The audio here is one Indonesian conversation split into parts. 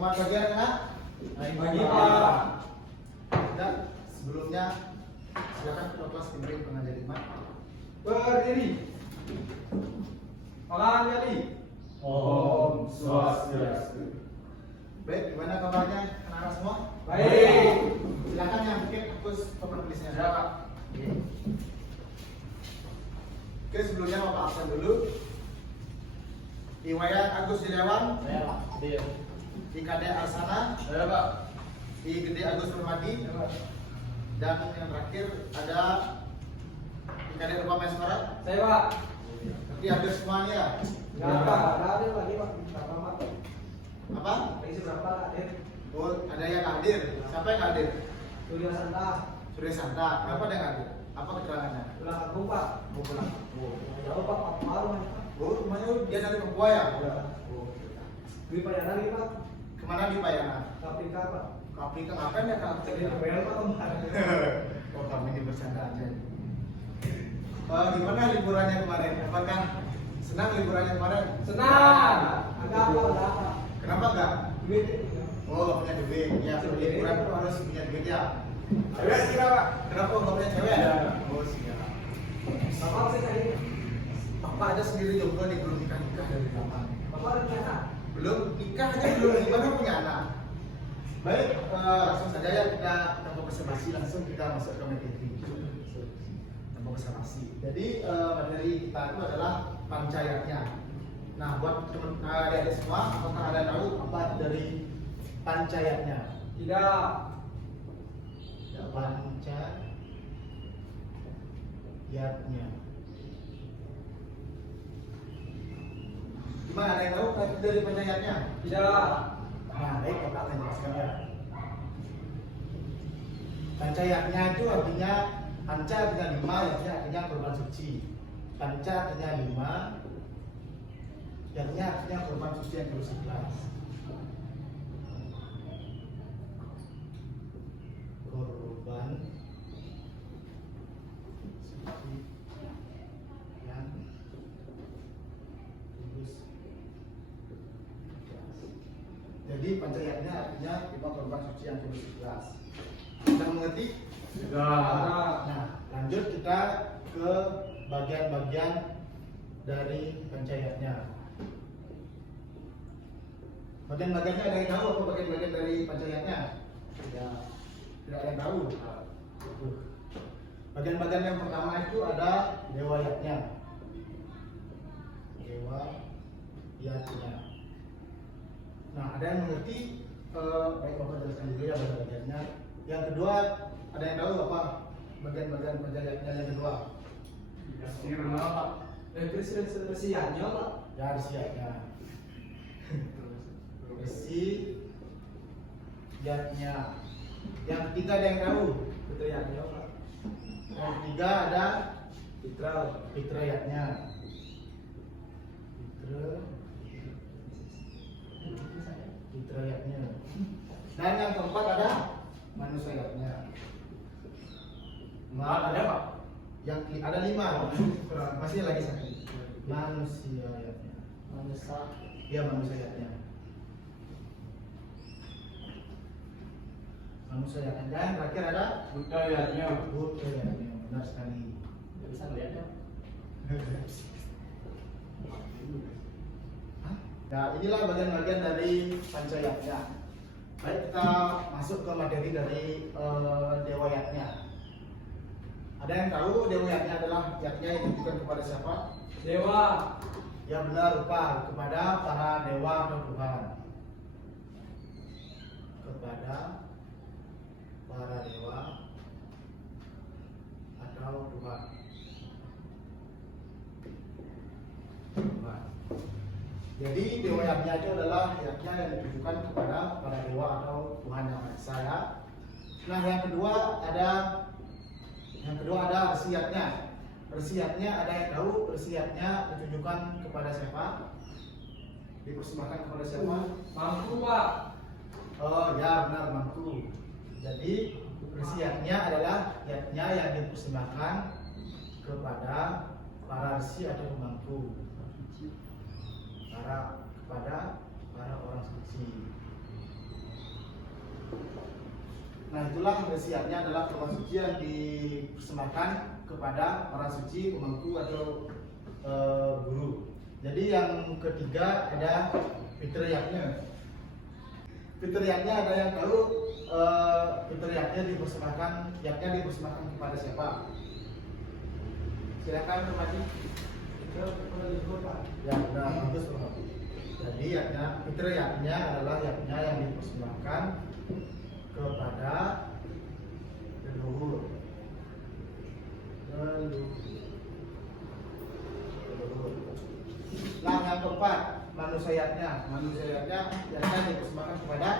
Selamat pagi anak-anak. Pagi, Pak. Dan sebelumnya silakan ketua kelas pimpin pengajar iman. Berdiri. Tangan jari. Om Swastiastu. Baik, gimana kabarnya anak-anak semua? Baik. Silakan yang bikin fokus penulisnya. Ya, Pak. Oke, sebelumnya Bapak absen dulu. Iwayan Agus Dilewan, Saya Pak. Dia. IKD Arsana, Saya, Pak. IGD Agus Permadi, Ya, Pak. dan yang terakhir ada IKD Rupa Mesmara. Saya, Pak. Jadi hadir semuanya ya? Enggak, Pak. Enggak ada lagi, Pak. Berapa, Pak? Apa? Lagi berapa hadir? Oh, ada yang hadir. Siapa yang hadir? Surya Santa. Surya Santa. Kenapa dia yang hadir? Apa keterangannya? Pulang kampung, Pak. Mau pulang kampung. Jauh, Pak. Pak Maru, Pak. Oh, rumahnya dia dari Papua ya? Ya. Oh. Beli payana lagi, Pak. Kemana di Payana? KPK, Pak. Ke Afrika ngapain ya Kak? Jadi PL, Pak, kemarin. Oh, kami ini bercanda aja. Gimana liburannya kemarin? Apakah senang liburannya kemarin? Senang. Ada apa? Ada apa? Kenapa enggak? Duit. Oh, nggak punya duit. Ya, kalau liburan itu harus punya duit ya. Cewek kira, Pak. Kenapa nggak punya cewek? Ya. Oh, siap. Bapak saya tadi. Bapak aja sendiri jomblo nih, belum nikah dari kapan? Bapak ada punya anak? Belum nikah aja belum, gimana punya anak? Baik, langsung saja ya kita tanpa basa-basi langsung kita masuk ke materi. Tanpa basa-basi. Jadi materi kita itu adalah pancayatnya. Nah, buat teman adik-adik semua, apakah ada tahu apa dari pancayatnya? Tidak. Ya, pancayatnya. Gimana, ada yang tahu dari pancayatnya? Tidak. Nah, baik, Bapak akan jelaskan ya. Pancayatnya itu artinya panca artinya 5, artinya korban suci. Panca artinya 5, artinya korban suci yang terus ikhlas. Korban suci yang tulus. Jadi pancayatnya artinya 5 korban suci yang tulus ikhlas. Sudah mengerti? Sudah. Nah, lanjut kita ke bagian-bagian dari pancayatnya. Bagian-bagiannya ada yang tahu apa bagian-bagian dari pancayatnya? Ya, tidak ada yang tahu. Bagian-bagian yang pertama itu ada dewayatnya. Dewayatnya. Nah, ada yang mengerti? Baik, Bapak jelaskan dulu ya bagian-bagiannya. Yang kedua, ada yang tahu apa bagian-bagian pancayatnya yang kedua? Sirna, Pak. Kesiannya, Pak. Ya, resiatnya. Resiatnya. Yang ketiga ada yang tahu? Fitriannya, Pak. Yang ketiga ada Fitra. fitrayatnya. Fitrayatnya. Dan yang keempat ada manusiatnya. Ada, Pak. Yang ada 5, masih lagi satu. Manusiatnya. Manusia. Iya, manusiatnya. Manusiatnya. Dan terakhir ada Budayanya. budayanya. Benar sekali. Bisa lihat ya. Hah? Nah, inilah bagian-bagian dari pancayatnya. Baik, kita masuk ke materi dari dewayatnya. Ada yang tahu dewayatnya adalah yatnya yang ditujukan kepada siapa? Dewa. Ya benar, Pak, kepada para dewa atau Tuhan. Kepada para dewa atau Tuhan. Jadi dewayatnya itu adalah yatnya yang ditujukan kepada para dewa atau Tuhan yang Maha Esa ya. Nah, yang kedua ada resiatnya. Resiatnya ada yang tahu resiatnya ditujukan kepada siapa? Dipersembahkan kepada siapa? Mampu, Pak. Oh ya, benar, mampu. Jadi resiatnya adalah yatnya yang dipersembahkan kepada para resi atau pemangku. Kepada para orang suci. Nah itulah wasiatnya adalah rumah suci yang dipersembahkan kepada orang suci, pemangku atau guru. Jadi yang ketiga ada fitriyatnya. Fitriyatnya ada yang tahu fitriyatnya dipersembahkan kepada siapa? Silakan Rumadi. Ya, benar, bagus Rumadi. Jadi fitriyatnya adalah yaknya yang dipersembahkan kepada leluhur. Nah yang keempat manusianya yaknya dipersembahkan kepada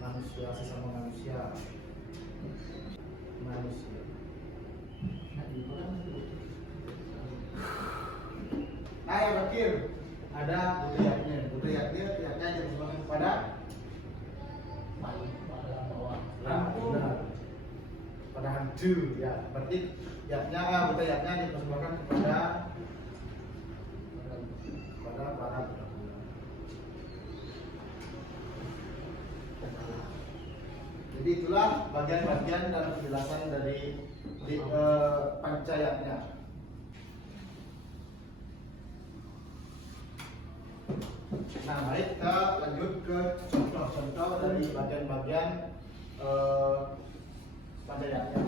manusia sesama manusia. Nah yang terakhir ada budayanya yaknya dipersembahkan kepada pada hantu ya, berarti budayanya dipersembahkan kepada para jadi itulah bagian-bagian dan penjelasan dari pancayatnya. Nah baik, kita lanjut ke contoh-contoh dari bagian-bagian pancayatnya.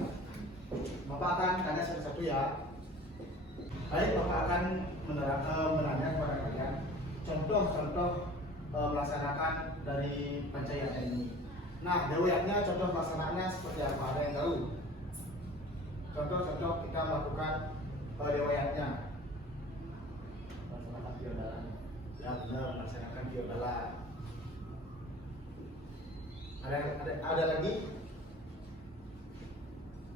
Bapak akan tanya satu-satu ya. Baik, Bapak akan menanya kepada kalian contoh-contoh melaksanakan dari pancayatnya ini. Nah, dewayatnya contoh pelaksanaannya seperti apa? Ada yang tahu? Contoh-contoh kita melakukan dewayatnya. Melaksanakan biodalan. Ya benar, melaksanakan biodalan. Ada lagi?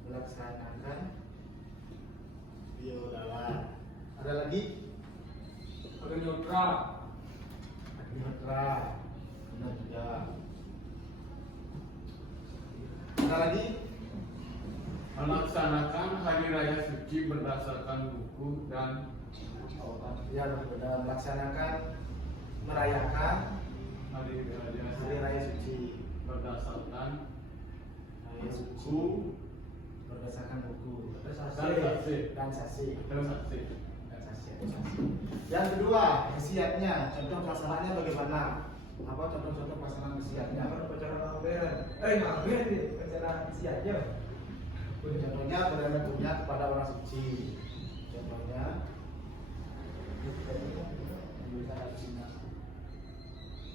Melaksanakan biodalan. Ada lagi? Agnihotra. Benar juga. Ada lagi? Melaksanakan hari raya suci berdasarkan buku dan Ya benar, merayakan hari hari raya suci berdasarkan raya suci buku berdasarkan buku dan saksi. dan saksi. Saksi. Yang kedua, wasiatnya. Contoh pelaksanaannya bagaimana? Apa contoh-contoh pelaksanaan wasiatnya? Contohnya berdana punya kepada orang suci. Contohnya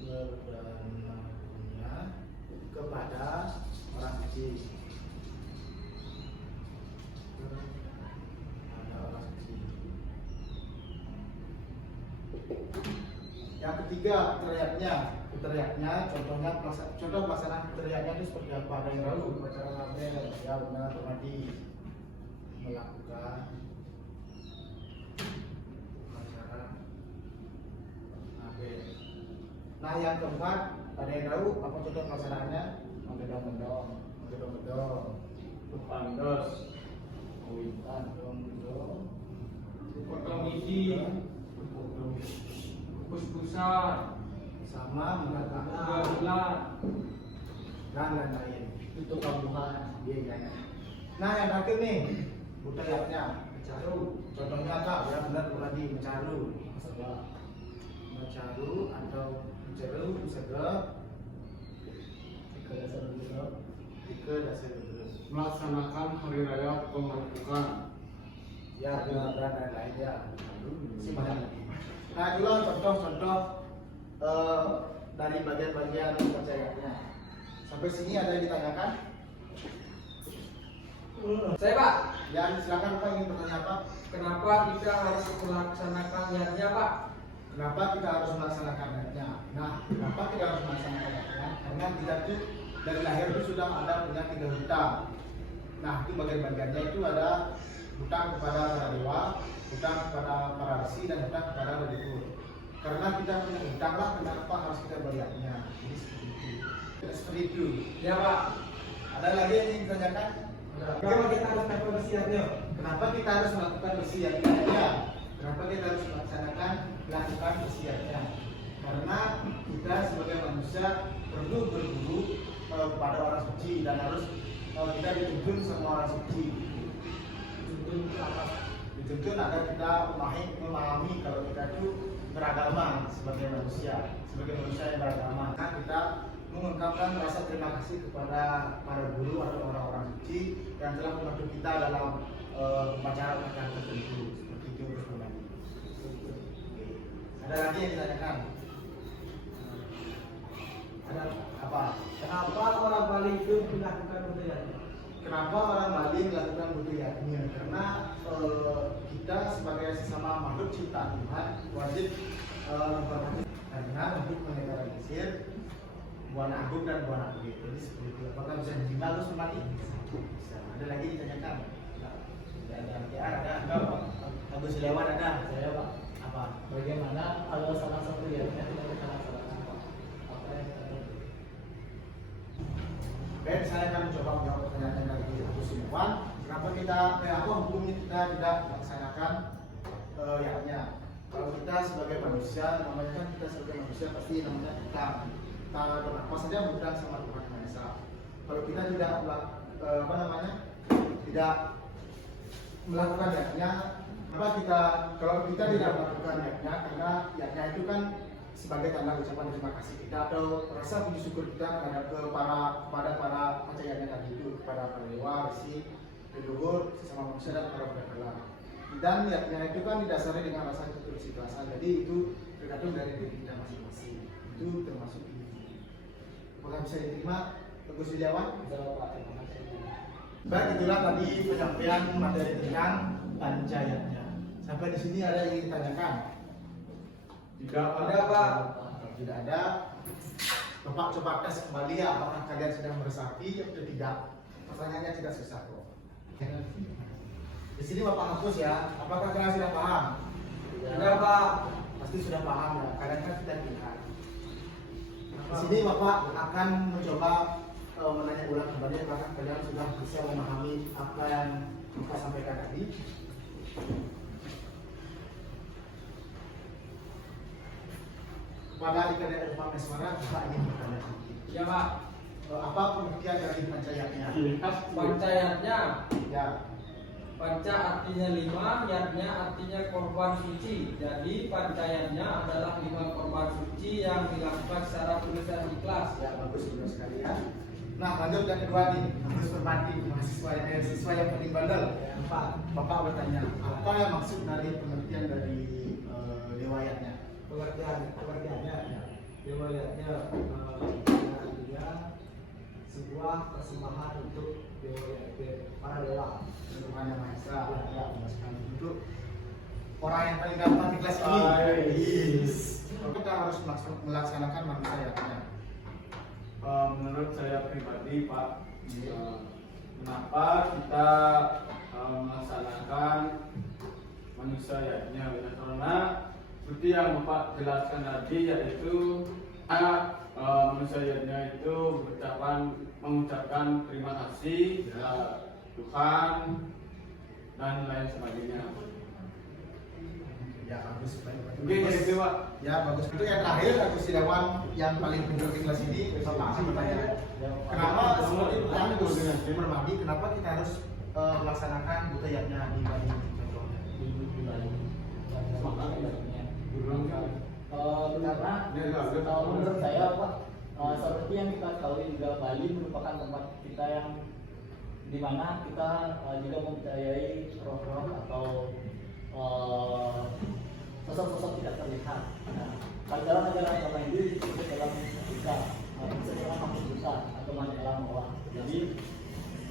berdana punya kepada orang suci. Yang ketiga, fitriyatnya, contoh pelaksanaan fitriyatnya itu seperti apa? Ada yang tahu? Upacara ngabel, ya benar, Rumadi melakukan upacara ngabel. Nah yang keempat, ada yang tahu apa contoh pelaksanaannya? Menggedong-gedong, Pandos. Potong gigi. Pus-pusan. sama mengatakan Bulan. dan lain-lain. Itu kambuhan. Iya. Nah yang terakhir nih budayanya mencaru. Contohnya apa? Ya benar tadi mencaru. Mencaru atau menceru segera ke dasar dulu. Melaksanakan hari raya kemerdekaan. Ya benar dan lain-lain ya. Si banyak lagi. Nah itulah contoh-contoh dari bagian-bagian percayaannya. Sampai sini ada yang ditanyakan? Saya Pak, Ya silakan Pak, ingin bertanya apa? kenapa kita harus melaksanakan niatnya Pak? Kenapa kita harus melaksanakan niatnya? Nah, kenapa kita harus melaksanakan niatnya? Karena kita tuh dari lahir itu sudah ada punya 3 hutang. Nah, itu bagian-bagiannya itu ada hutang kepada para dewa, hutang kepada para rasi, dan hutang kepada leluhur. Karena kita punya hutang lah, kenapa harus kita bayarnya? Jadi seperti itu. Seperti itu. Ya Pak. Ada lagi yang ingin ditanyakan? Kenapa kita harus melakukan wasiatnya? Kenapa kita harus melakukan wasiatnya? Ya. Kenapa kita harus melakukan wasiatnya? Karena kita sebagai manusia perlu berguru kepada orang suci dan harus kita dituntun sama orang suci. Dituntun agar kita memahami kalau kita itu beragama sebagai manusia yang beragama. Nah, kita mengungkapkan rasa terima kasih kepada para guru atau orang-orang suci yang telah membantu kita dalam upacara-upacara tertentu seperti itu berkembang. Ada lagi yang ditanyakan? Ada apa? Kenapa orang Bali itu melakukan budayanya? Kenapa orang Bali melakukan budayanya? Karena kita sebagai sesama makhluk ciptaan Tuhan wajib menghormati karena untuk menetralisir buana agung dan buana agung. Jadi seperti itu. Apakah bisa ditinggal terus mati? Bisa. Ada lagi ditanyakan? Ada. Agus Lewan ada. Saya Pak, Apa? bagaimana kalau salah satu yang tidak kita laksanakan Pak? Apa yang kita lakukan? Baik, saya akan mencoba menjawab pertanyaan dari Agus Lewan. Kenapa apa hukumnya kita tidak melaksanakan yaknya? Kalau kita sebagai manusia, namanya kan kita sebagai manusia pasti namanya kita berapa saja berhutang sama Tuhan Yang Maha Esa. Kalau kita tidak tidak melakukan yaknya, kalau kita tidak melakukan yaknya, karena yaknya itu kan sebagai tanda ucapan terima kasih kita atau rasa puji syukur kita kepada para percayaannya tadi itu, kepada para dewa, risi, leluhur, sesama manusia dan para berhala. Dan yaknya itu kan didasari dengan rasa ketulusikhlasan. Jadi itu tergantung dari diri kita masing-masing. Itu termasuk ini. Apakah bisa diterima, Agus Widjawan? Jawab Pak, terima kasih. Baik, itulah tadi penyampaian materi tentang pancayatnya. Sampai di sini ada yang ingin ditanyakan? Tidak Ada Pak. Kalau tidak ada, Bapak coba tes kembali ya, apakah kalian sedang meresapi atau tidak? Pertanyaannya tidak susah kok. Di sini Bapak hapus ya. Apakah kalian sudah paham? Ada Pak. Pasti sudah paham ya. Kadang kan kita lihat. Di sini Bapak akan mencoba menanya ulang kembali apakah kalian sudah bisa memahami apa yang Bapak sampaikan tadi. Kepada IKDN Pak Mesmara, Bapak ingin bertanya sedikit. Ya Pak. Apa pengertian dari pancayatnya? Pancayatnya. Ya. Panca artinya 5, yatnya artinya korban suci. Jadi pancayatnya adalah 5 korban suci yang dilakukan secara tulus dan ikhlas. Ya, bagus sekali ya. Nah, lanjut yang kedua nih, harus berbagi siswa yang paling bandel. Pak, Bapak bertanya, apa yang maksud dari pengertian dari riwayatnya? Pengertiannya, riwayatnya artinya sebuah persembahan untuk para dewa. Tuhan Yang Maha Esa, ya, sekali untuk orang yang paling gampang di kelas ini. Kita harus melaksanakan manusianya. Menurut saya pribadi Pak, kenapa kita melaksanakan manusianya? Karena seperti yang Bapak jelaskan tadi, yaitu manusianya itu mengucapkan terima kasih Tuhan dan lain sebagainya. Ya, bagus. Oke, jadi itu Pak. Ya, bagus. Itu yang terakhir, Agus Widjawan yang paling pintar di kelas ini. Bapak akan bertanya, kenapa seperti yang itu berbagi? Kenapa kita harus melaksanakan budayanya di Bali? Contohnya Di Bali. Karena menurut saya Pak, seperti yang kita ketahui juga Bali merupakan tempat kita yang dimana kita juga mempercayai roh-roh atau sosok-sosok tidak terlihat. Nah, kalau dalam ajaran agama Hindu disebut dalam buddha, sejarah makhluk buddha atau dalam bawah. Jadi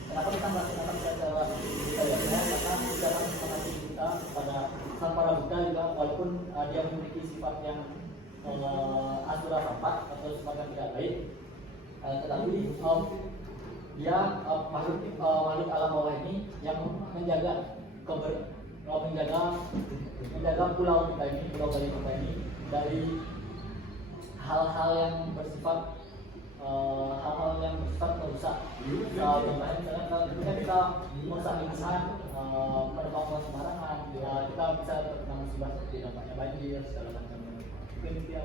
kenapa kita melaksanakan acara budayanya? Karena ajaran seperti kita pada sang para buddha juga, walaupun dia memiliki sifat yang asura rapat atau semacam tidak baik, tetapi dia makhluk alam bawah ini yang menjaga pulau kita ini, pulau Bali kita ini dari hal-hal yang bersifat merusak. Contohnya misalnya ketika kita merusak lingkungan, penebangan sembarangan, kita bisa terkena musibah seperti dampaknya banjir segala macam. Mungkin dia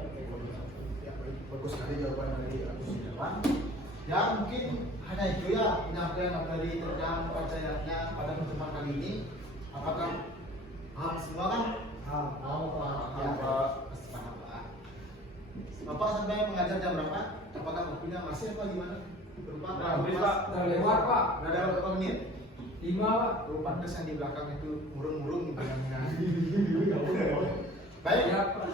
ya, bagus sekali jawaban dari Agus Widjawan. Ya mungkin hanya itu ya penyampaian materi tentang percayaannya pada pertemuan kali ini. Apakah paham semua kan? Tahu Pak. Ya, pasti paham Pak. Bapak sampai mengajar jam berapa? Apakah waktunya masih apa gimana? Berupa Nah, habis, Pak. Terlewat Pak. Nggak ada berapa menit? 5 Pak. Pantes yang di belakang itu murung-murung gitu yang baik. Ya Pak.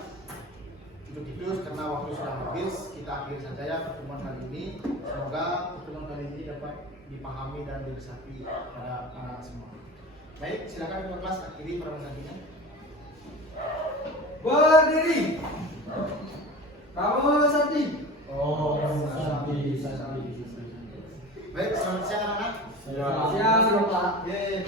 Untuk itu karena waktu sudah habis, kita akhiri saja ya pertemuan kali ini. Semoga pertemuan kali ini dapat dipahami dan diresapi pada anak semua. Baik, silakan ketua kelas akhiri presentasinya. Berdiri. Kamu Sati. Oh, sapi. Baik, selamat siang anak-anak. Ya. Siang. Pak. Yeay.